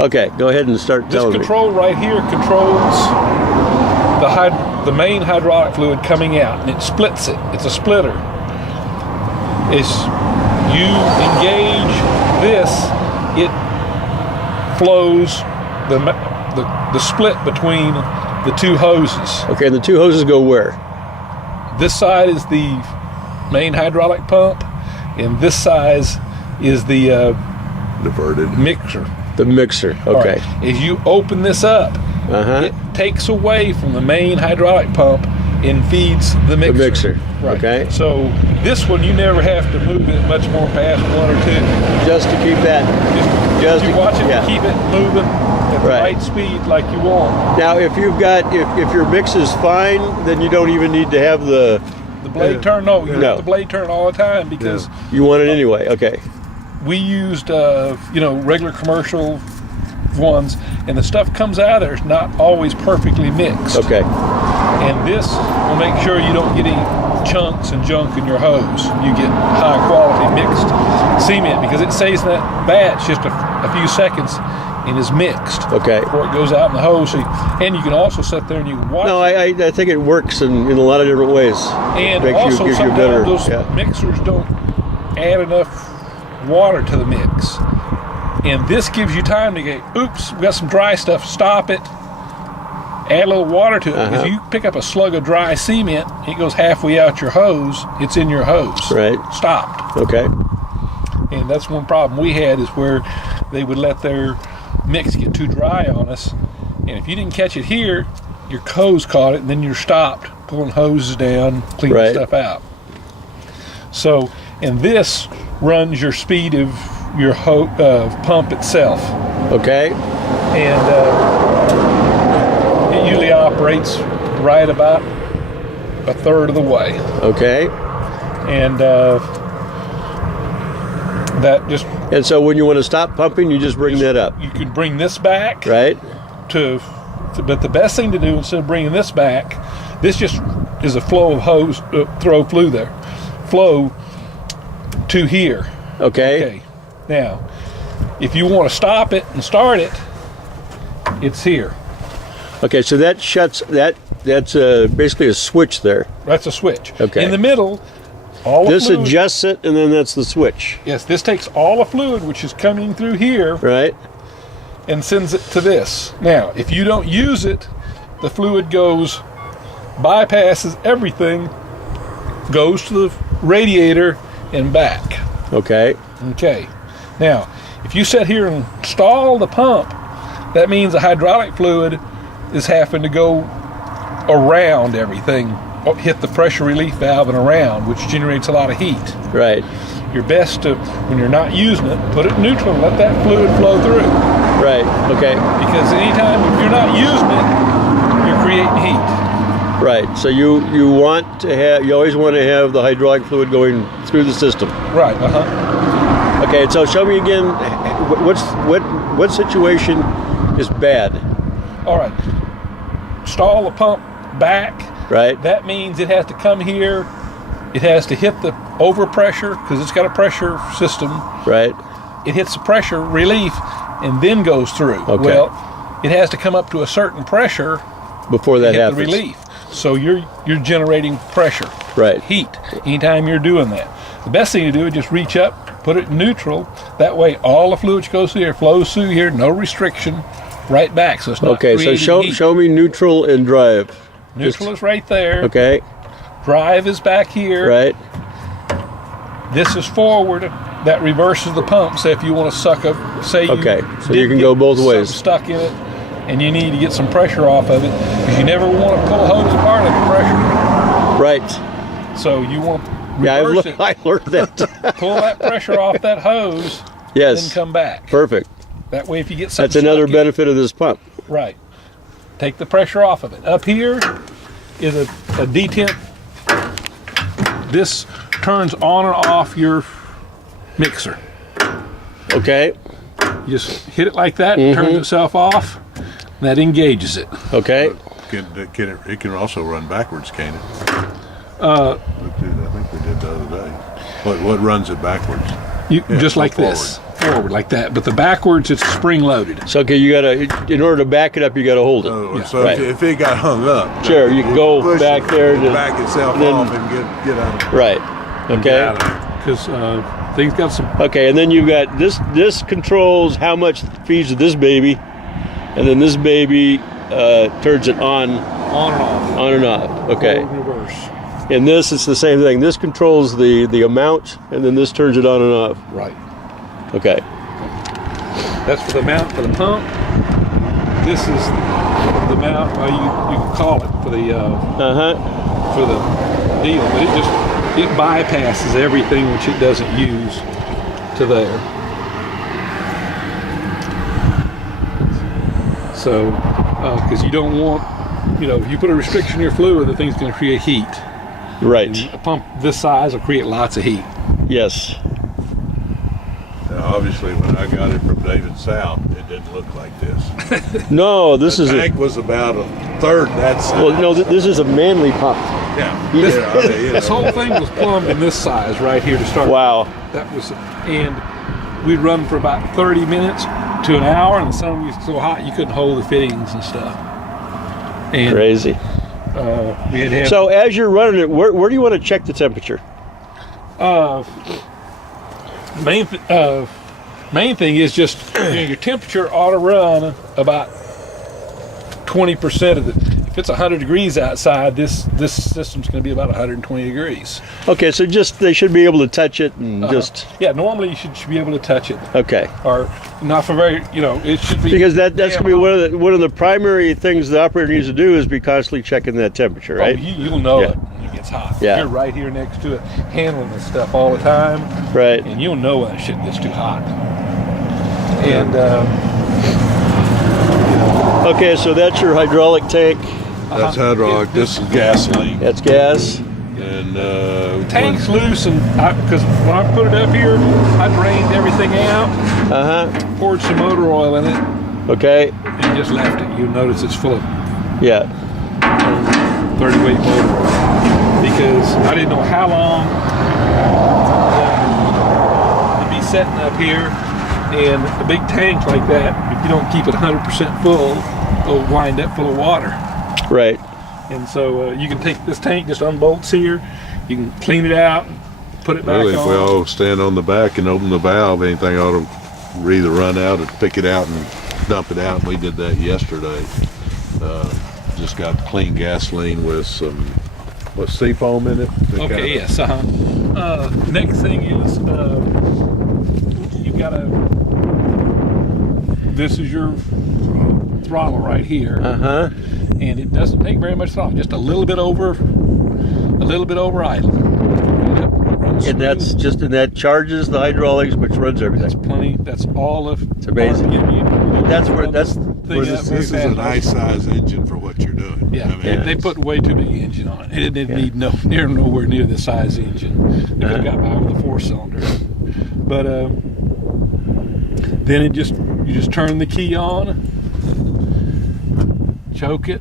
Okay, go ahead and start telling me. This control right here controls the main hydraulic fluid coming out, and it splits it. It's a splitter. You engage this, it flows the split between the two hoses. Okay, and the two hoses go where? This side is the main hydraulic pump, and this side is the diverted mixer. The mixer, okay. Right. As you open this up, it takes away from the main hydraulic pump and feeds the mixer. The mixer, right. Okay. So this one, you never have to move it much more past 1 or 2. Just to keep that. Just you watch it, keep it moving at the right speed like you want. Now, if you've got, if your mix is fine, then you don't even need to have the blade turn. No, you have the blade turn all the time because you want it anyway. Okay. We used, regular commercial ones, and the stuff comes out of there is not always perfectly mixed. Okay. And this will make sure you don't get any chunks and junk in your hose. You get high quality mixed cement because it stays in that batch just a few seconds and is mixed. Okay. Before it goes out in the hose. And you can also sit there and you can watch it. I think it works in a lot of different ways. And also sometimes those mixers don't add enough water to the mix. And this gives you time to go, oops, we got some dry stuff, stop it, add a little water to it. If you pick up a slug of dry cement, it goes halfway out your hose, it's in your hose. Right. Stopped. Okay. And that's one problem we had is where they would let their mix get too dry on us. And if you didn't catch it here, your hose caught it, and then you're stopped pulling hoses down, cleaning stuff out. So, and this runs your speed of your pump itself. Okay. And it usually operates right about a third of the way. Okay. And that just... And so when you want to stop pumping, you just bring that up. You can bring this back. Right. But the best thing to do, instead of bringing this back, this just is a flow of hose, flow to here. Okay. Now, if you want to stop it and start it, it's here. Okay, so that shuts that. That's basically a switch there. That's a switch. Okay. In the middle, all the fluid, adjusts it, and then that's the switch. Yes, this takes all the fluid which is coming through here, right, and sends it to this. Now, if you don't use it, the fluid bypasses everything, goes to the radiator and back. Okay. Okay. Now, if you sit here and stall the pump, that means the hydraulic fluid is having to go around everything, hit the pressure relief valve and around, which generates a lot of heat. Right. You're best to, when you're not using it, put it in neutral and let that fluid flow through. Right. Okay. Because anytime if you're not using it, you're creating heat. Right. So you always want to have the hydraulic fluid going through the system. Right. Okay. So show me again. What situation is bad? All right. Stall the pump back. Right. That means it has to come here. It has to hit the overpressure because it's got a pressure system. Right. It hits the pressure relief and then goes through. Okay. Well, it has to come up to a certain pressure before that happens. The relief. So you're generating pressure. Right. Heat. Anytime you're doing that. The best thing to do is just reach up, put it in neutral. That way all the fluid goes through here, flows through here, no restriction, right back. So it's not so show me neutral and drive. Neutral is right there. Okay. Drive is back here. Right. This is forward. That reverses the pump. So if you want to suck up, say you so you can go both ways. Stuck in it, and you need to get some pressure off of it, because you never want to pull a hose apart under pressure. Right. So you want to reverse it. I learned that. Pull that pressure off that hose. Yes. Then come back. Perfect. That way, if you get something, that's another benefit of this pump. Right. Take the pressure off of it. Up here is a detent. This turns on and off your mixer. Okay. You just hit it like that, it turns itself off, and that engages it. Okay. It can also run backwards, can't it? I think we did the other day. What runs it backwards? Just like this. forward like that, but the backwards it's spring loaded. So okay, you gotta, in order to back it up, you gotta hold it. So right. if it got hung up, Sure, you can go push back it, there it'll to- back itself then- off and get out of it. Right. Okay. Because things got some. Okay, and then you've got this. This controls how much feeds to this baby, and then this baby turns it on On and off. and off. Okay. Forward and reverse. In this, it's the same thing. This controls the amount, and then this turns it on and off. Right. Okay. That's for the mount for the pump. This is the mount. Well, you can call it for the for the deal, but it bypasses everything which it doesn't use to there. So, because you don't want, if you put a restriction in your fluid, the thing's going to create heat. Right. A pump this size will create lots of heat. Yes. Now, obviously, when I got it from David South, it didn't look like this. No, this The is tank was about a third that size. well, no, this is a manly pump. Yeah. This- Yeah, I mean, This whole thing was plumbed in this size right here to start. Wow. That was, and we'd run for about 30 minutes to an hour, and the sun was so hot you couldn't hold the fittings and stuff. And Crazy. we had to have, So as you're running it, where do you want to check the temperature? main thing is just your temperature ought to run about 20% of the. If it's 100 degrees outside, this system's going to be about 120 degrees. Okay, so just they should be able to touch it and just Yeah, normally you should be able to touch it, okay. or not for very. It should be Because that's damn gonna be hot. one of the primary things the operator needs to do is be constantly checking that temperature, right? Oh, you'll know Yeah. it when it gets hot. Yeah. You're right here next to it, handling this stuff all the time, Right. and you'll know when shit gets too hot. And Okay, so that's your hydraulic tank. That's hydraulic. This is gasoline. That's gas. And tank's loose, and because when I put it up here, I drained everything out, poured some motor oil in it, Okay. and just left it. You'll notice it's full of Yeah. 30 weight motor oil because I didn't know how long to be setting up here, and a big tank like that, if you don't keep it 100% full, it'll wind up full of water. Right. And so you can take this tank, just unbolts here, you can clean it out, put it back really, if we on. all stand on the back and open the valve, anything ought to either run out or pick it out and dump it out. We did that yesterday. Just got clean gasoline with some, seafoam in it? Okay, yes. Next thing is you gotta. This is your throttle right here, and it doesn't take very much throttle, just a little bit over idle. And that's just, and that charges the hydraulics, which runs everything. That's plenty. That's all of. It's amazing. That's where this This is a nice size engine for what you're doing. Yeah, I mean, they put way too big engine on it. It didn't need nowhere near the size engine. They could have got by with a 4-cylinder. But then you just turn the key on, choke it,